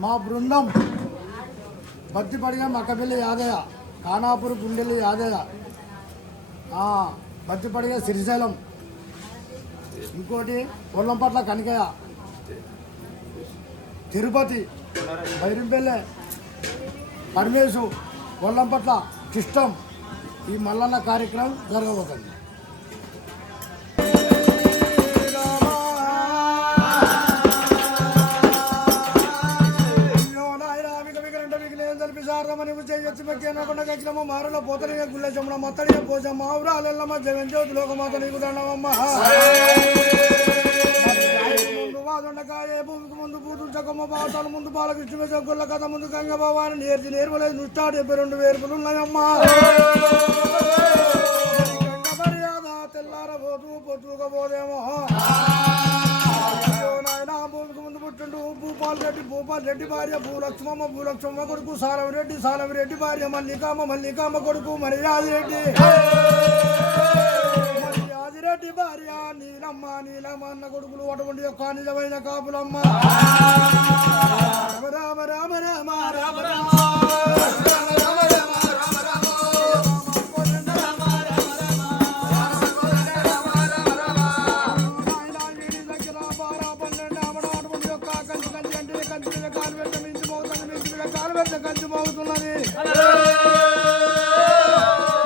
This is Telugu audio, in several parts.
మా బృందం బత్తిపడిగ మక్కపల్లి యాదయ్య, ఖానాపూర్ గుండెల్లి యాదయ్య, బత్తిపడిగ శ్రీశైలం, ఇంకోటి కొల్లంపట్ల కనికయ్య, తిరుపతి బైరింపల్లె పరమేశు, కొల్లంపట్ల కిష్టం ఈ మల్లన్న కార్యక్రమం జరగబోతుంది. మారుల పోతని గుళ్ళెమ్మడ మత్తడి పోజమ్మ ఊరాలెల్లమ్మ జగన్ జ్యోతి లోకమాత నీకు దండమమ్మ. వాదుండకాయ భూమికి ముందు పూతులు చక్కమ్మ పాతాలు ముందు బాలకృష్ణ గుళ్ళ కథ ముందు గంగబావాని నేర్చి నేర్వలేదు నుష్టాడు 72 వేర్పులు ఉన్నాయమ్మా. మర్యాద తెల్లారబోతూ పొత్తుగా పోదేమో నాయన భూమికి ముందు పుట్టిండు భూపాల్ రెడ్డి భార్య భూలక్ష్మమ్మ కొడుకు సాలవిరెడ్డి భార్య మల్లికామ కొడుకు మర్యాదిరెడ్డి భార్య నీలమ్మ అన్న కొడుకులు అటువంటి యొక్క నిజమైన కాపులమ్మ. రామ రామ రామ రామ రామ కంచుమవుతున్నది.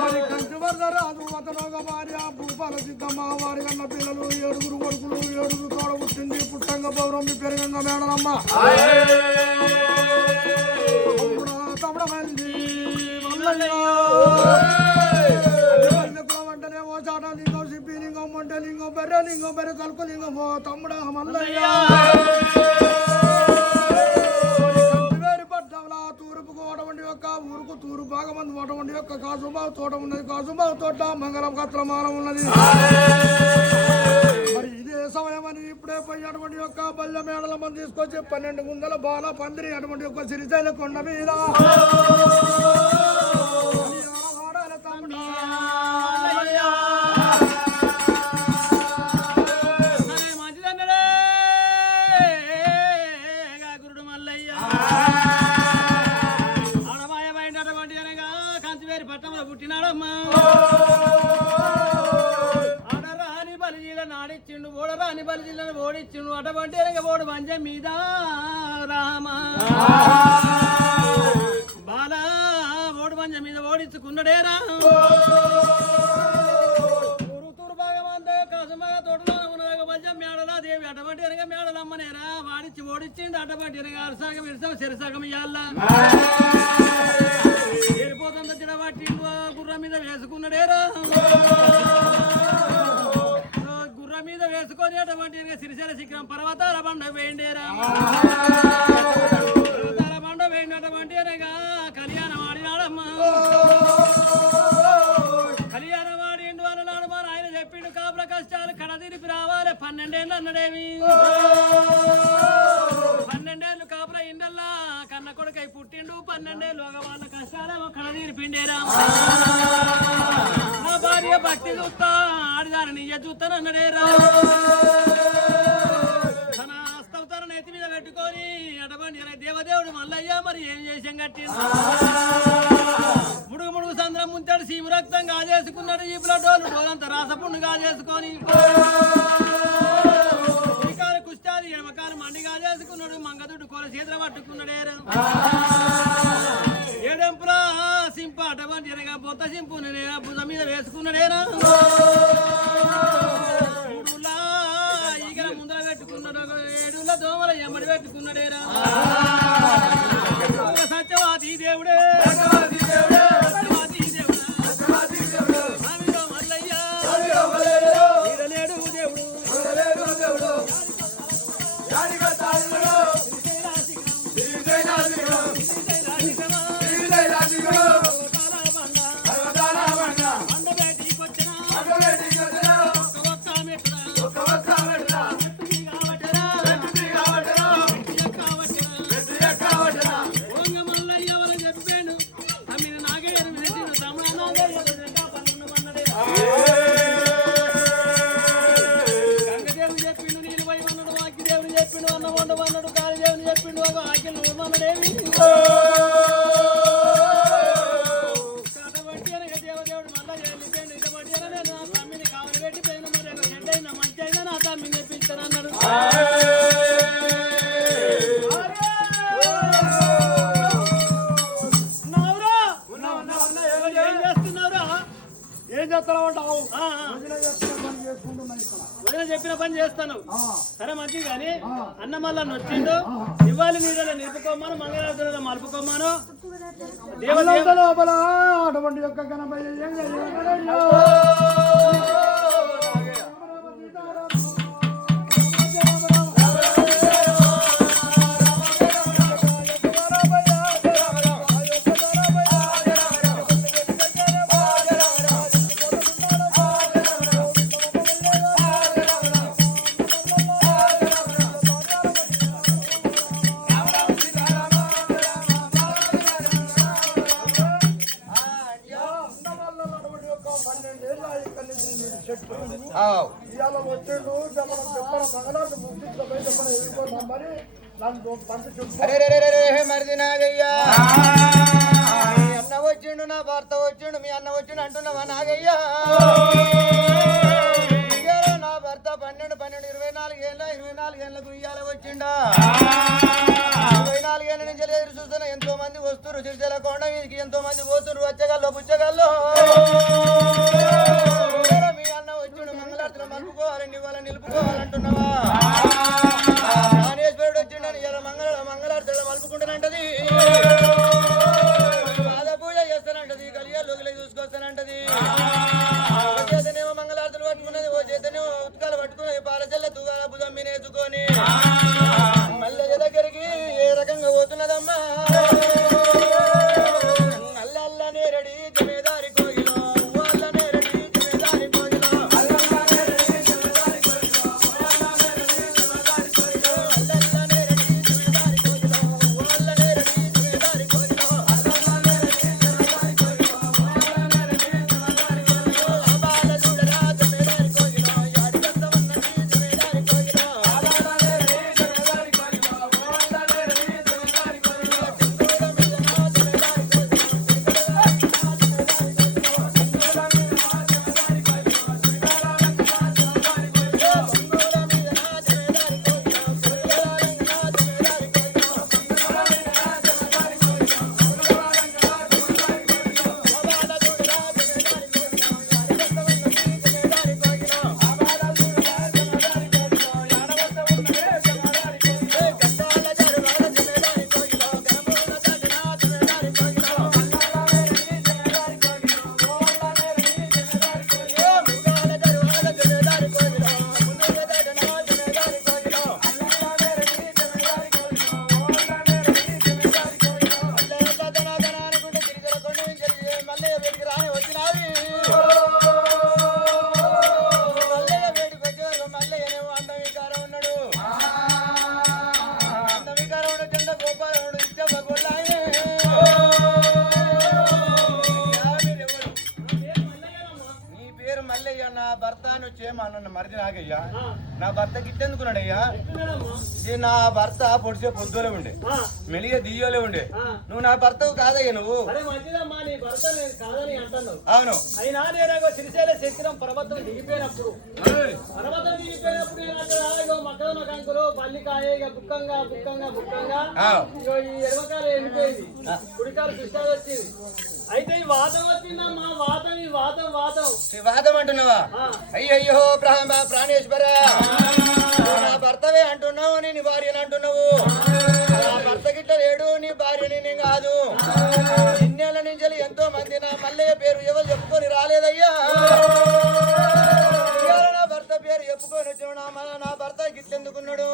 మరి కంచు వద్ద రాదు అతనొక భార్య భూపాల సిద్ధమ్మ వారి కన్న పిల్లలు 7 కొడుకులు 7 తోడ పుట్టింది పుట్టంగ పౌరమ్మి పెరగంగ మేడలమ్మ. తమడమంది వంటనే ఓ చాట లింగం సిప్పి లింగం మొంటె లింగం బెర్రె తలుపు లింగం ఓ తమ్ముడ మల్లయ్య. ఊరుకు తూరు భాగమంది అటువంటి యొక్క కాసుబావు తోట ఉన్నది. కాసుబావు తోట మంగళం కత్రమానం ఉన్నది. మరి ఇదే సమయం అని ఇప్పుడే పోయి అటువంటి యొక్క బల్ల మేడల మంది తీసుకొచ్చి 12 గుందల బాల పందిరి అటువంటి యొక్క సిరిశైల కొండ మీద ఓడిచ్చిండు అటువంటి ఓడు మంచం మీద రామ బాల ఓడు మంచం మీద ఓడించుకున్నాడేరా. తూరు భాగమంతా కాసుమగా తోటలో ఉన్న మంచం మేడలా దేవి అటువంటి అనగా మేడలమ్మనేరా ఓడిచ్చిండు అటువంటి అరసాగం ఇరసాగం చెరసాగం ఇయ్యాల ఏరిపోతుంద చిడబట్టిండు గుర్రం మీద వేసుకున్నాడేరా. మీద వేసుకొని అటువంటి సిరిశైల శిఖరం పర్వతాల బండ వేయండేరా. పర్వతాల బండ వేయండి అనగా కళ్యాణం ఆడినాడమ్మా. కళ్యాణం ఆడిండు అన్నాడు మా ఆయన చెప్పిండు కాపుల కష్టాలు కడదిరిపి రావాలి 12 ఏళ్ళు అన్నడేమి. 12 ఏళ్ళు కాపుల ఇండల్లా కన్న కొడుకై పుట్టిండు 12 ఏళ్ళు వాళ్ళ కష్టాలేమో కడదిరిపిండేరా. నా భార్య భక్తి చూస్తా ఆడిదాని నిజ చూస్తానన్నడేరా. తన అస్తవతరణ ఎత్తి మీద పెట్టుకొని అటువంటి దేవదేవుడు మల్లయ్య మరి ఏం చేసాం కట్టిండు. ముడుగు సంద్రం ముంచాడు సీము రక్తం కాజేసుకున్నాడు. ఈ డోలంతా రాసపుండు కాజేసుకొని శ్రీకారు కుష్టాది ఎడమకాలు మండి కాజేసుకున్నాడు. మంగదుడు కోల చేతులు పట్టుకున్నాడేరా. ఏడెంపులా సింప అటువంటి బొత్త సింపు భుజం మీద వేసుకున్నాడేరా. ఈగల ముందర పెట్టుకున్నాడు. 7 దోమల ఎమ్మడి పెట్టుకున్నాడేరా. సత్యవాది దేవుడే మల్లయ్య దేవుడు పని చేస్తాను సరే మంచి కానీ అన్న మళ్ళా నొచ్చిండు ఇవ్వాలి నీళ్ళలో నిలుపుకోమాను మంగళారతులలో మలుపుకోమాను లోపల అటువంటి యొక్క కనపయ్య ఇవాళ వచ్చాడు మంగళాన్ని ముట్టించుకోపోయి నన్ను పంట మరిది నాగయ్యా అన్న వచ్చిండు నా భర్త వచ్చిండు మీ అన్న వచ్చిండు అంటున్నావా నాగయ్యా నా భర్త 12 24 ఏళ్ళకు ఇయ్యాల వచ్చిండా 24 ఏళ్ళ నుంచి ఎదురు చూస్తున్నా ఎంతో మంది వస్తున్నారు చిరుచల కొండ వీరికి ఎంతో మంది పోతున్నారు వచ్చగల్లో పుచ్చగల్లో మీ అన్న వచ్చిండు మంగళార్తులు మలుపుకోవాలండి ఇవాళ నిలుపుకోవాలంటున్నావా రానేశ్వరుడు వచ్చిండని ఇలా మంగళార్తులు మలుపుకుంటానంటది పాద పూజ చేస్తానంటది కలియాలు చూసుకొస్తానంటది చేతనేమో మంగళార్తులు పట్టుకున్నది ఓ చేతనేమో ఉత్కాలు పట్టుకున్నది పాలచెల్ల తుగాల భుజం మీనేసుకొని మల్లె దగ్గరికి ఏ రకంగా పోతున్నదమ్మా అల్లల్లనే రెడీ జమేదారి కోయిలో అల్లనే రెడీ జమేదారి కోయిలో అల్లల్లనే రెడీ జమేదారి కోయిలో అల్లనే రెడీ జమేదారి కోయిలో అల్లల్లనే రెడీ జమేదారి కోయిలో అల్లనే రెడీ జమేదారి కోయిలో అల్లనే రెడీ జమేదారి కోయిలో అల్లనే రెడీ జమేదారి కోయిలో అబాల చూడరా జమేదారి కోయిలో యాడి గంట ఉన్నది జమేదారి కోయిలో అల్లనే రెడీ జమేదారి కోయిలో అల్లనే రెడీ జమేదారి కోయిలో సింధూర మీద నా జమేదారి మరిది నాగయ్యా నా భర్త గిట్టెందుకున్నాడయ్యా నా భర్త పొడిచే పొద్దులే ఉండే మెలిగే దియ్యోలే ఉండే నువ్వు నా భర్తవు కాదయ్యా నువ్వు అవును అయినా నేను శ్రీశైల శక్రం పర్వతం దిగిపోయినప్పుడు మక్కల కంకులు పల్లికాయ ఇక బుక్కంగా ఈ ఎడమకాలు ఎండిపోయింది కుడికాలు కృష్ణాలు వచ్చింది అయితే ఈ వాతం వచ్చిందమ్మా వాతం అంటున్నావా అయ్యయ్యో ప్రాణేశ్వర నా భర్తవే అంటున్నావు నీ భార్యని అంటున్నావు నా భర్త గిట్ల లేడు నీ భార్యని నేను కాదు ఇన్నేళ్ల నుంచి ఎంతో మంది నా మల్లయ్య పేరు ఎవరు చెప్పుకొని రాలేదయ్యా నా భర్త పేరు చెప్పుకొని వచ్చాడు నా భర్త గిట్లెందుకున్నాడు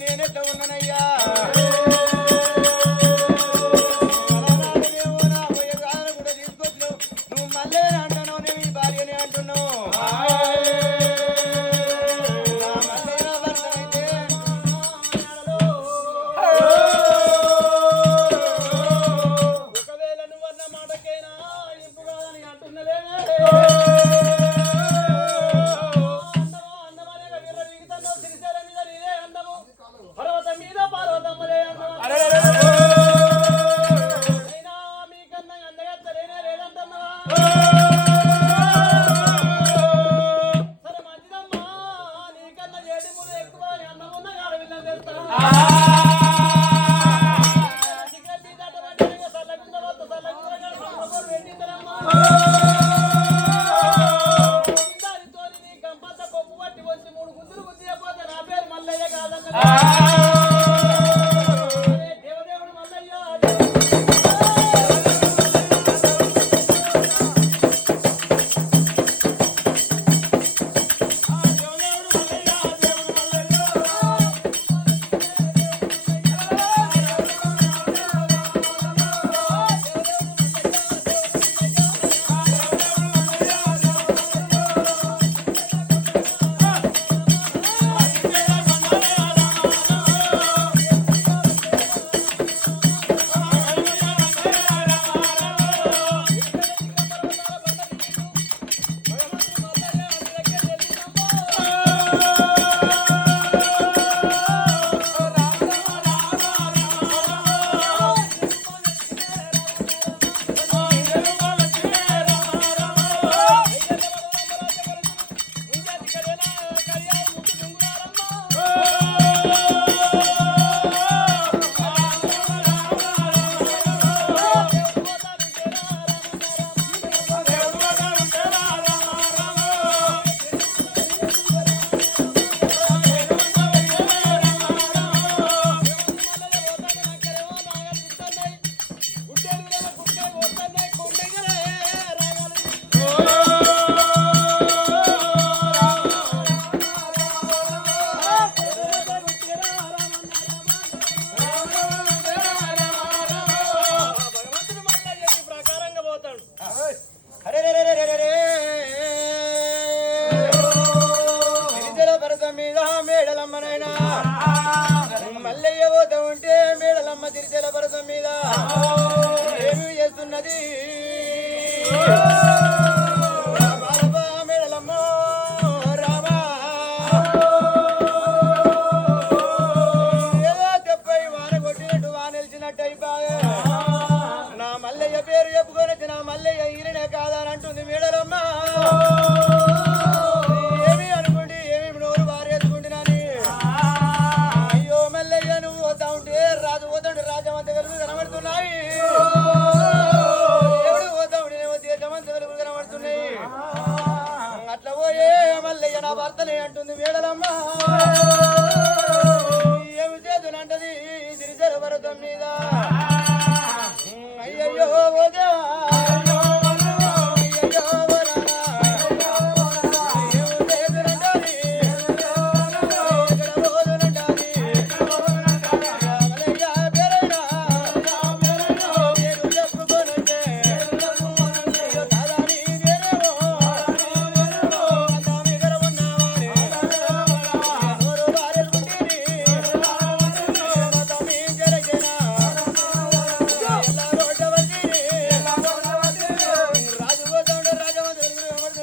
నేనెట్లా ఉన్నానయ్యా కూడా తీసుకొచ్చినావు నువ్వు మళ్ళీ అంటున్నావు నేను ఈ భార్యనే అంటున్నావు ఒకవేళ నువ్వు అన్న మాటకైనా ఇంపు కాదని అంటున్నదే పర్వతం మీద పార్వతమ్మలే అయినా మీకన్నా అందగత్తలేనే లేదంటున్నావా సరే మంచిదమ్మా నీకన్నా ఏడు మూడు ఎక్కువ అన్నం ఉన్న ఆడవిల్లని తెలుస్తా పెట్టిందరమ్మా నీ గంపంత కొప్పు పట్టి వచ్చి 3 గుద్దులు గుద్దియపోతే నా పేరు మల్లయ్య కాదన్న దేవదేవుడు మల్లయ్య మల్లయ్య పోతా ఉంటే మేడలమ్మ తిరిచెల పరసం మీద ఏమి చేస్తున్నది మేడలమ్మ రామా ఏదో తెప్పై వాన కొట్టినట్టు వానెలిచినట్టు అయిపోయా నా మల్లయ్య పేరు చెప్పుకొని నా మల్లయ్య ఈయనే కాదని అంటుంది మేడలమ్మ ఏమి అనుకోండి ఏమి నోరు వారేసుకుంటున్నాని అయ్యో మల్లయ్య నువ్వు పోతా ఉంటే రాజు పోతాడు రాజమంత వెలుగు కనబడుతున్నాయి ఎవడు పోతా ఉంటే దేశమంత వెలుగు కనబడుతున్నాయి అట్లా పోయే మల్లయ్య నా భర్తనే అంటుంది మేడలమ్మ ఏమి చేతునంటది తిరిచెల పర్వతం మీద అయ్యయ్యో పోతా